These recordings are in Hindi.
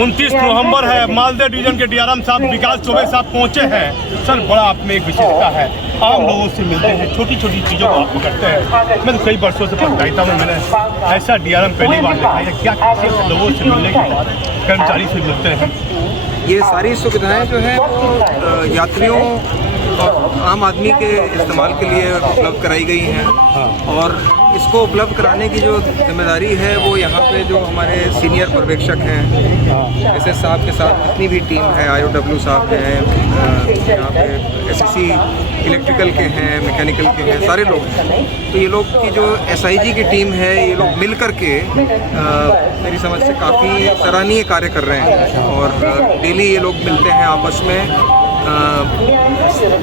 29 नवंबर है, मालदह डिवीजन के डीआरएम साहब विकास चौबे साहब पहुंचे हैं। सर बड़ा आप में एक विशेषता है, आम लोगों से मिलते हैं, छोटी छोटी चीज़ों को आप पकड़ते हैं। मैं तो कई वर्षों से पत्रकारिता में मिले, ऐसा डीआरएम पहली बार देखा है। क्या खासियत लोगों से मिलने के बाद कर्मचारी से मिलते हैं? ये सारी सुविधाएं जो हैं वो यात्रियों और आम आदमी के इस्तेमाल के लिए उपलब्ध कराई गई हैं। और इसको उपलब्ध कराने की जो जिम्मेदारी है वो यहाँ पे जो हमारे सीनियर पर्यवेक्षक हैं, एसएस साहब के साथ जितनी भी टीम है, आईओडब्ल्यू साहब हैं, यहाँ पे एसएससी इलेक्ट्रिकल के हैं, मैकेनिकल के हैं, सारे लोग हैं। तो ये लोग की जो एसआईजी की टीम है, ये लोग मिल कर के मेरी समझ से काफ़ी सराहनीय कार्य कर रहे हैं। और डेली ये लोग मिलते हैं आपस में,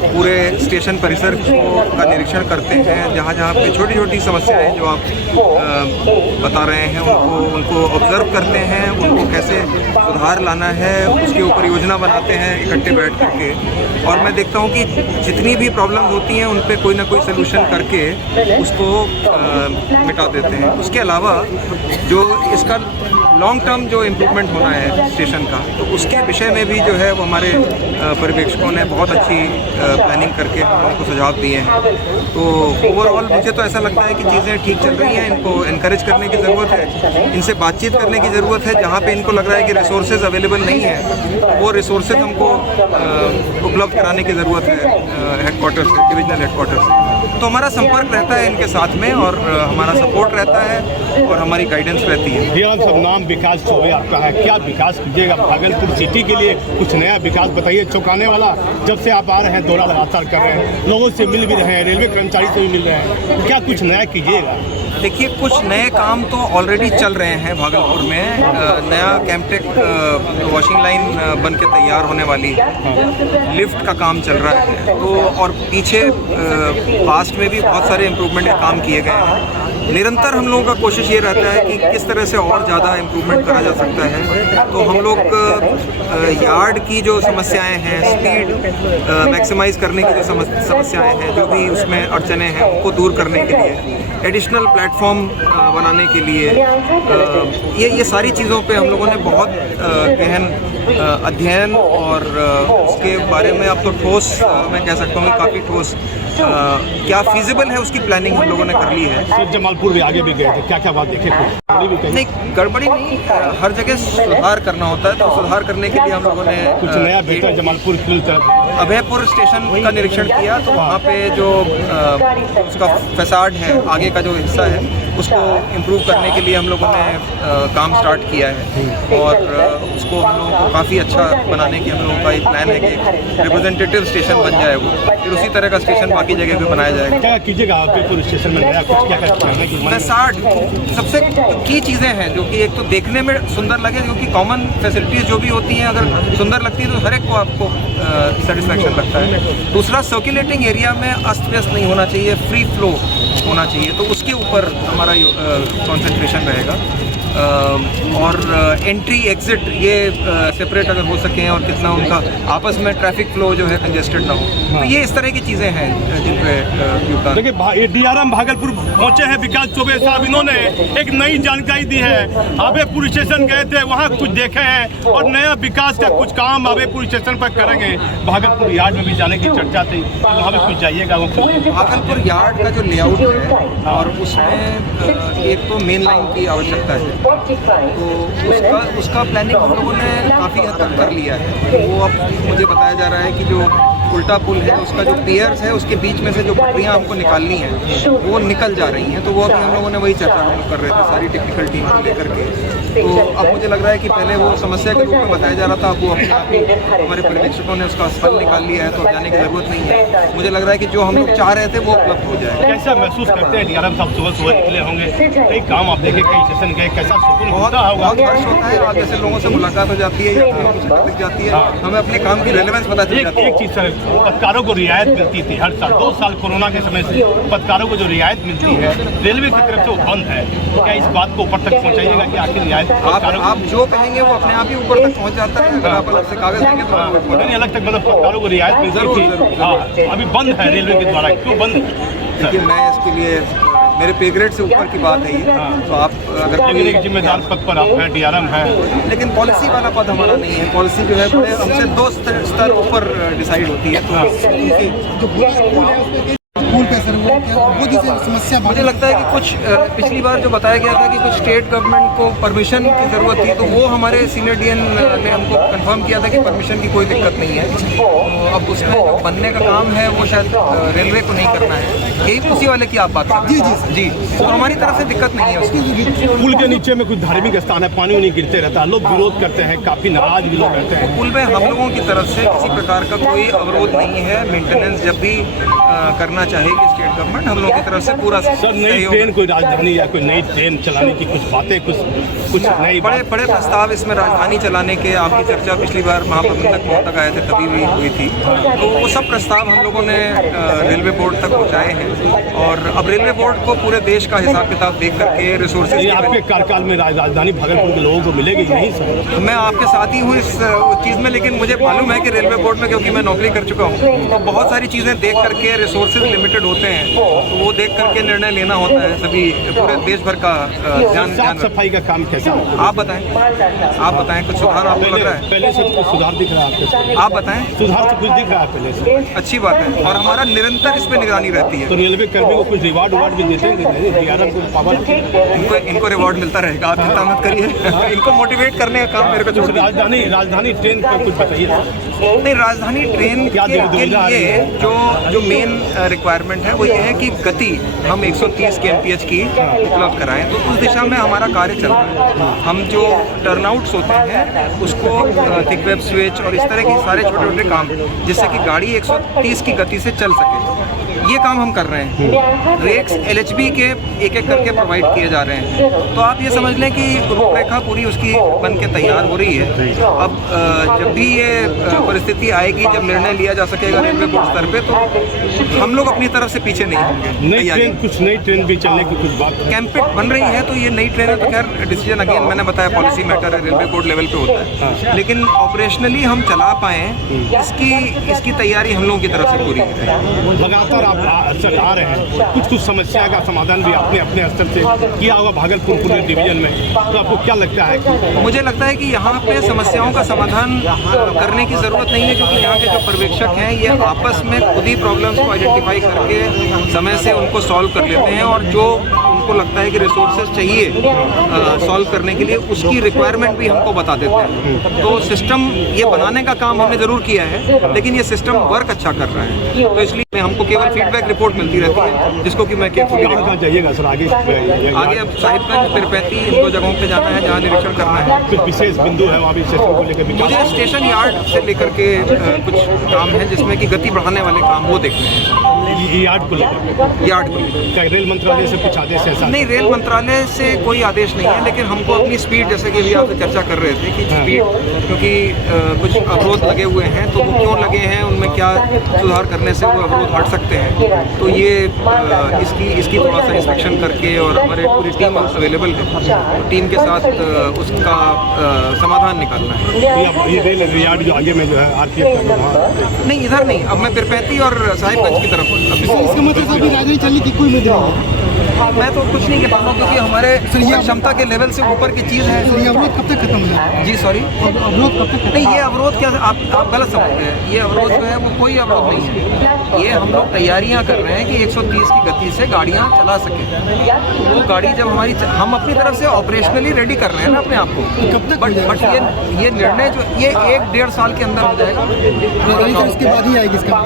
पूरे स्टेशन परिसर का निरीक्षण करते हैं। जहाँ जहाँ पे छोटी छोटी समस्याएं जो आप बता रहे हैं उनको ऑब्जर्व करते हैं, उनको कैसे सुधार लाना है उसके ऊपर योजना बनाते हैं इकट्ठे बैठ करके। और मैं देखता हूँ कि जितनी भी प्रॉब्लम्स होती हैं उन पे कोई ना कोई सलूशन करके उसको मिटा देते हैं। उसके अलावा जो इसका लॉन्ग टर्म जो इम्प्रूवमेंट होना है स्टेशन का, तो उसके विषय में भी जो है वो हमारे पर्यवेक्षकों ने बहुत अच्छी प्लानिंग करके हमको सुझाव दिए हैं। तो ओवरऑल मुझे तो ऐसा लगता है कि चीज़ें ठीक चल रही हैं। इनको इनकरेज करने की ज़रूरत है, इनसे बातचीत करने की ज़रूरत है। जहाँ पे इनको लग रहा है कि रिसोर्सेज अवेलेबल नहीं है, वो रिसोर्सेज हमको उपलब्ध कराने की ज़रूरत है हेडक्वार्टर से, डिविजनल हेडक्वार्टर से। तो हमारा संपर्क रहता है इनके साथ में और हमारा सपोर्ट रहता है और हमारी गाइडेंस रहती है। डीआरएम साहब, नाम विकास चौबे आपका है, क्या विकास कीजिएगा भागलपुर सिटी के लिए? कुछ नया विकास बताइए, चौंकाने वाला। जब से आप आ रहे हैं, दौरा लगातार कर रहे हैं, लोगों से मिल भी रहे हैं, रेलवे कर्मचारी से भी मिल रहे हैं, क्या कुछ नया कीजिएगा? देखिए, कुछ नए काम तो ऑलरेडी चल रहे हैं भागलपुर में। नया कैम्पटेक वॉशिंग लाइन बन के तैयार होने वाली, लिफ्ट का काम चल रहा है। तो और पीछे पास्ट में भी बहुत सारे इम्प्रूवमेंट के काम किए गए हैं। निरंतर हम लोगों का कोशिश ये रहता है कि किस तरह से और ज़्यादा इम्प्रूवमेंट करा जा सकता है। तो हम लोग यार्ड की जो समस्याएं हैं, स्पीड मैक्सिमाइज़ करने की जो समस्याएं हैं, जो भी उसमें अड़चने हैं, उनको दूर करने के लिए, एडिशनल प्लेटफॉर्म बनाने के लिए ये सारी चीज़ों पे हम लोगों ने बहुत गहन अध्ययन और उसके बारे में अब तो ठोस, मैं कह सकता हूँ काफ़ी ठोस क्या फीजिबल है उसकी प्लानिंग हम लोगों ने कर ली है। सर जमालपुर भी आगे भी गए थे, क्या क्या बात देखे? नहीं, गड़बड़ी नहीं, हर जगह सुधार करना होता है। तो सुधार करने के लिए हम लोगों ने कुछ नया बेहतर जमालपुर अभयपुर स्टेशन का निरीक्षण किया। तो वहाँ पे जो उसका फैसाड है, आगे का जो हिस्सा है, उसको इम्प्रूव करने के लिए हम लोगों ने काम स्टार्ट किया है। और उसको हम लोगों को काफ़ी अच्छा बनाने की हम लोगों का एक प्लान है कि रिप्रेजेंटेटिव स्टेशन बन जाए वो। फिर उसी तरह का स्टेशन बाकी जगह पे बनाया जाएगा। क्या कीजिएगा अभयपुर स्टेशन में नया कुछ? क्या फैसाड सबसे की चीज़ें हैं जो कि एक तो देखने में सुंदर लगे, क्योंकि कॉमन फैसिलिटीज़ जो भी होती हैं अगर सुंदर लगती है तो हर एक को आपको सेटिस्फैक्शन लगता है। दूसरा, सर्कुलेटिंग एरिया में अस्त व्यस्त नहीं होना चाहिए, फ्री फ्लो होना चाहिए। तो उसके ऊपर हमारा कंसंट्रेशन रहेगा। और एंट्री एग्जिट ये सेपरेट अगर हो सकें और कितना उनका आपस में ट्रैफिक फ्लो जो है कंजेस्टेड ना हो। तो ये इस तरह की चीज़ें हैं जिन पे योगदान। देखिए, डीआरएम भागलपुर पहुंचे हैं विकास चौबे साहब, इन्होंने एक नई जानकारी दी है। अभयपुर स्टेशन गए थे, वहाँ कुछ देखे हैं और नया विकास का कुछ काम अभयपुर स्टेशन पर करेंगे। भागलपुर यार्ड में भी जाने की चर्चा थी, वहाँ भी कुछ जाइएगा? भागलपुर यार्ड का जो लेआउट है और उसमें एक तो मेन लाइन की आवश्यकता है, तो उसका प्लानिंग हम लोगों ने काफ़ी हद तक कर लिया है। वो अब मुझे बताया जा रहा है कि जो उल्टा पुल है, उसका जो पियर्स है, उसके बीच में से जो पटरियाँ हमको निकालनी हैं वो निकल जा रही हैं। तो वो अभी हम लोगों ने वही चर्चा कर रहे थे सारी टेक्निकल टीम को लेकर के। तो अब मुझे लग रहा है कि पहले वो समस्या के रूप में बताया जा रहा था, अब वो अपने आप ही हमारे पर्यवेक्षकों ने उसका हल निकाल लिया है। तो अब जाने की ज़रूरत नहीं है। मुझे लग रहा है कि जो हम लोग चाह रहे थे वो उपलब्ध हो जाए। कैसा महसूस करते हैं डीआरएम साहब? सुबह सुबह निकले होंगे, कई काम आप देखे, कई स्टेशन गए, कैसा सुकून होता होगा? बहुत हर्ष होता है। और जैसे लोगों से मुलाकात हो जाती है या दिख जाती है, हमें अपने काम की रेलेवेंस पता चल जाती है। एक चीज़ सर, पत्रकारों को रियायत मिलती थी हर साल, 2 साल कोरोना के समय से पत्रकारों को जो रियायत मिलती है रेलवे की तरफ से वो बंद है। क्या इस बात को ऊपर तक पहुँचाइएगा कि आखिर रियायत आप जो कहेंगे वो अपने आप ही ऊपर तक पहुँच जाता है। अगर आप अलग से कागज देंगे तो अलग तक मतलब पत्रकारों को रियायत मिलती थी। हाँ, अभी बंद है रेलवे के द्वारा, क्यों बंद है? देखिए, मैं इसके लिए मेरे पे ग्रेड से ऊपर की बात है ये। तो आप अगर लेकिन एक जिम्मेदार पद पर आप हैं, DRM है, लेकिन पॉलिसी वाला पद हमारा नहीं है। पॉलिसी जो है बड़े हमसे 2 स्तर ऊपर डिसाइड होती है। स्कूल पे सर वो बहुत ही समस्या मुझे लगता है कि कुछ पिछली बार जो बताया गया था कि कुछ स्टेट गवर्नमेंट को परमिशन की ज़रूरत थी, तो वो हमारे सीनियर DN ने हमको कंफर्म किया था कि परमिशन की कोई दिक्कत नहीं है। तो अब उसमें जो बनने का काम है वो शायद रेलवे को नहीं करना है। यही उसी वाले की आप बात कर रहे हैं? जी। तो हमारी तरफ से दिक्कत नहीं है उसकी। पुल के नीचे में कुछ धार्मिक स्थान है, पानी नहीं गिरते रहता, लोग विरोध करते हैं, काफ़ी नाराज भी लोग रहते हैं। पुल में हम लोगों की तरफ से किसी प्रकार का कोई अवरोध नहीं है। मेंटेनेंस जब भी करना चाहेगी स्टेट गवर्नमेंट, हम लोगों की तरफ से पूरा सर नई ट्रेन, कोई राजधानी या कोई नई ट्रेन चलाने की कुछ बातें, कुछ नई बड़े प्रस्ताव इसमें राजधानी चलाने के आपकी चर्चा पिछली बार महाप्रबंधक महोदय आए थे तभी भी हुई थी। तो वो सब प्रस्ताव हम लोगों ने रेलवे बोर्ड तक पहुँचाए हैं और अब रेलवे बोर्ड को पूरे देश का हिसाब किताब देख करके रिसोर्सेज आपके कार्यकाल में राजधानी भागलपुर के लोगों को मिलेगी नहीं सर? मैं आपके साथ ही हूँ इस चीज़ में, लेकिन मुझे मालूम है कि रेलवे बोर्ड में, क्योंकि मैं नौकरी कर चुका हूँ, तो बहुत सारी चीज़ें देख करके रिसोर्सेज लिमिटेड होते हैं, तो वो देख करके निर्णय लेना होता है। सभी पूरे देश भर का ध्यान साफ सफाई का काम कैसा है? आप बताएं कुछ सुधार आपको लग रहा है? पहले से कुछ सुधार दिख रहा है आपके? आप बताएं। सुधार तो कुछ दिख रहा है पहले से, अच्छी बात है और हमारा निरंतर इस पे निगरानी रहती है। तो रेलवे कर्मी को कुछ रिवार्ड भी देते हैं? DRM को पावर, इनको रिवॉर्ड मिलता रहेगा, आप चिंता मत करिए। इनको मोटिवेट करने का काम मेरे को छोड़ दीजिए। राजधानी ट्रेन पर कुछ बताइए। नहीं, राजधानी ट्रेन के लिए जो मेन रिक्वायरमेंट है वो ये है कि गति हम 130 kmph की उपलब्ध कराएं, तो उस दिशा में हमारा कार्य चल रहा है। हम जो टर्नआउट्स होते हैं उसको थिक वेब स्विच और इस तरह के सारे छोटे छोटे काम जिससे कि गाड़ी 130 की गति से चल सके, ये काम हम कर रहे हैं। रेक्स LHB के एक करके प्रोवाइड किए जा रहे हैं। तो आप ये समझ लें कि रूपरेखा पूरी उसकी बन के तैयार हो रही है। अब जब भी ये परिस्थिति आएगी जब निर्णय लिया जा सकेगा रेलवे बोर्ड स्तर पे, तो हम लोग अपनी तरफ से पीछे नहीं होंगे। कुछ नई ट्रेन भी चलने की कुछ बात कैंपेट बन रही है, तो ये नई ट्रेन है तो खैर डिसीजन अगेन मैंने बताया पॉलिसी मैटर है, रेलवे बोर्ड लेवल पे होता है। लेकिन ऑपरेशनली हम चला पाएँ इसकी तैयारी हम लोगों की तरफ से पूरी है। लगातार सर आ रहे हैं, कुछ समस्या का समाधान भी आपने अपने स्तर से किया होगा भागलपुर पुलिस डिवीजन में, तो आपको क्या लगता है? मुझे लगता है कि यहाँ पे समस्याओं का समाधान करने की ज़रूरत नहीं है, क्योंकि यहाँ के जो पर्यवेक्षक हैं ये आपस में खुद ही प्रॉब्लम्स को आइडेंटिफाई करके समय से उनको सॉल्व कर लेते हैं और जो उनको लगता है कि रिसोर्सेज चाहिए सॉल्व करने के लिए उसकी रिक्वायरमेंट भी हमको बता देते हैं। तो सिस्टम ये बनाने का काम हमने ज़रूर किया है, लेकिन ये सिस्टम वर्क अच्छा कर रहा है, तो इसलिए हमको केवल फीडबैक रिपोर्ट मिलती रहती है जिसको कि मैं कहाँ जाइएगा सर आगे? अब साहिबगंज, पिरपैती, इन 2 जगहों पे जाना है जहाँ निरीक्षण करना है। कुछ विशेष बिंदु है वहाँ भी स्टेशन को लेकर? मुझे स्टेशन यार्ड से लेकर के कुछ काम है जिसमें कि गति बढ़ाने वाले काम वो देखने हैं। यार्ड को लेकर रेल मंत्रालय से कुछ आदेश ऐसा? नहीं, रेल मंत्रालय से कोई आदेश नहीं है, लेकिन हमको अपनी स्पीड, जैसे कि अभी आपसे चर्चा कर रहे थे कि स्पीड, क्योंकि कुछ अवरोध लगे हुए हैं तो वो क्यों लगे हैं, उनमें क्या सुधार करने से वो अवरोध हट सकते हैं, तो ये इसकी थोड़ा सा इंस्पेक्शन करके और हमारे पूरी टीम अवेलेबल है, टीम के साथ उसका समाधान निकालना है। ये रेल यार्ड जो आगे में जो है RPF का? नहीं, इधर नहीं, अब मैं पिरपैती और साहिबगंज की तरफ। इसका मतलब अभी राजधानी चलने की कोई मुद्दा नहीं है? मैं तो कुछ नहीं कह पाऊँगा क्योंकि हमारे क्षमता के लेवल से ऊपर की चीज़ है। सर ये अवरोध कब तक खत्म हो जाएगा? जी सॉरी, अवरोध कब तक? नहीं, ये अवरोध क्या, आप गलत समझ रहे हैं। ये अवरोध जो है वो कोई अवरोध नहीं है। ये हम लोग तैयारियां कर रहे हैं कि 130 की गति से गाड़ियां चला सकें। वो गाड़ी जब हम अपनी तरफ से ऑपरेशनली रेडी कर रहे हैं ना अपने आप को, कब तक? बट ये निर्णय जो ये 1-1.5 साल के अंदर हो जाएगा। इसके बाद ही आएगी इसका?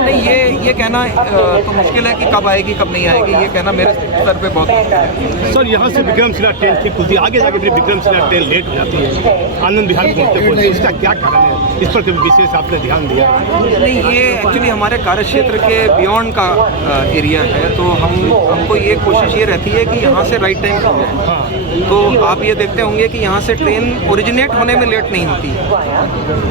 नहीं, ये कहना तो मुश्किल है कि कब आएगी कब नहीं आएगी, ये कहना मेरे स्तर पे बहुत मुश्किल है। सर यहाँ से विक्रमशिला ट्रेन ठीक खुलती है, आगे जाके फिर विक्रमशिला ट्रेन लेट हो जाती है आनंद विहार पहुँचते, इसका क्या कारण है? इस पर कभी विशेष आपने ध्यान दिया? नहीं, ये एक्चुअली हमारे कार्यक्षेत्र के बियॉन्ड का एरिया है, तो हमको ये कोशिश ये रहती है कि यहाँ से राइट टाइम खुल जाए। तो आप ये देखते होंगे कि यहाँ से ट्रेन ओरिजिनेट होने में लेट नहीं होती,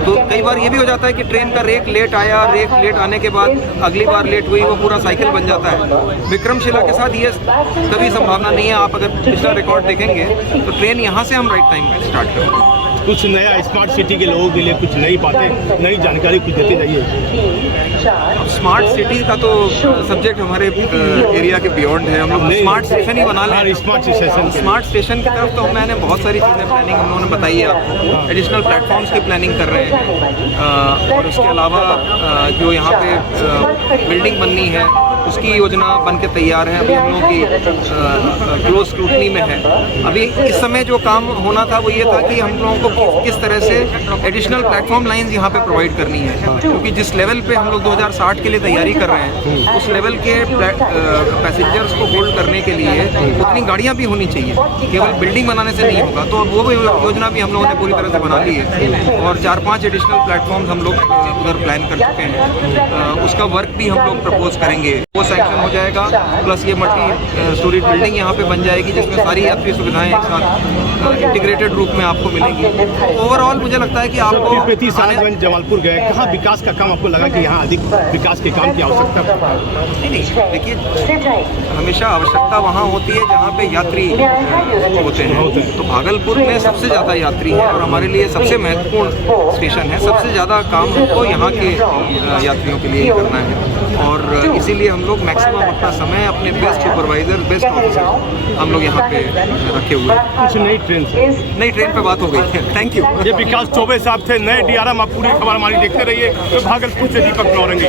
तो कई बार ये भी हो जाता है कि ट्रेन का रेक लेट आया, रेक लेट आने के बाद अगली बार लेट हुई, वो पूरा साइकिल बन जाता है। विक्रमशिला के साथ ये कभी संभावना नहीं है। आप अगर पिछला रिकॉर्ड देखेंगे तो ट्रेन यहाँ से हम राइट टाइम स्टार्ट करेंगे। कुछ नया स्मार्ट सिटी के लोगों के लिए कुछ नई बातें, नई जानकारी कुछ देते जाइए। अब स्मार्ट सिटी का तो सब्जेक्ट हमारे एरिया के बियॉन्ड है। हम लोग स्मार्ट स्टेशन ही बना लें। स्मार्ट स्टेशन की तरफ तो मैंने बहुत सारी चीज़ें प्लानिंग हम लोगों ने बताई है आपको। एडिशनल प्लेटफॉर्म्स की प्लानिंग कर रहे हैं और उसके अलावा जो यहाँ पे बिल्डिंग बननी है उसकी योजना बन के तैयार है। अभी हम लोगों की क्लोज स्क्रूटनी में है। अभी इस समय जो काम होना था वो ये था कि हम लोगों को किस तरह से एडिशनल प्लेटफॉर्म लाइंस यहाँ पे प्रोवाइड करनी है, क्योंकि जिस लेवल पे हम लोग 2060 के लिए तैयारी कर रहे हैं उस लेवल के पैसेंजर्स को होल्ड करने के लिए उतनी गाड़ियाँ भी होनी चाहिए, केवल बिल्डिंग बनाने से नहीं होगा। तो वो योजना भी हम लोगों ने पूरी तरह से बना ली है और 4-5 एडिशनल प्लेटफॉर्म्स हम लोग उधर प्लान कर चुके हैं। उसका वर्क भी हम लोग प्रपोज करेंगे, वो सैंक्शन हो जाएगा। प्लस ये मल्टी स्टोरी बिल्डिंग यहाँ पे बन जाएगी जिसमें सारी यात्री सुविधाएं एक साथ इंटीग्रेटेड रूप में आपको मिलेंगी। ओवरऑल मुझे लगता है कि आपको साहिबगंज जमालपुर गए, कहाँ विकास का काम आपको लगा कि यहाँ अधिक विकास के काम की आवश्यकता? नहीं, देखिए हमेशा आवश्यकता वहाँ होती है जहाँ पे यात्री होते हैं। तो भागलपुर में सबसे ज़्यादा यात्री है और हमारे लिए सबसे महत्वपूर्ण स्टेशन है। सबसे ज़्यादा काम हमको यहाँ के यात्रियों के लिए ही करना है और इसीलिए हम लोग मैक्सिमम अपना समय अपने बेस्ट सुपरवाइजर, बेस्ट ऑफिसर हम लोग यहाँ पे रखे हुए हैं। कुछ नई ट्रेन पे बात हो गई है। Thank you. ये विकास चौबे साहब थे, नए DRM। आप पूरी खबर हमारी देखते रहिए। तो भागलपुर से दीपक नौरंगी।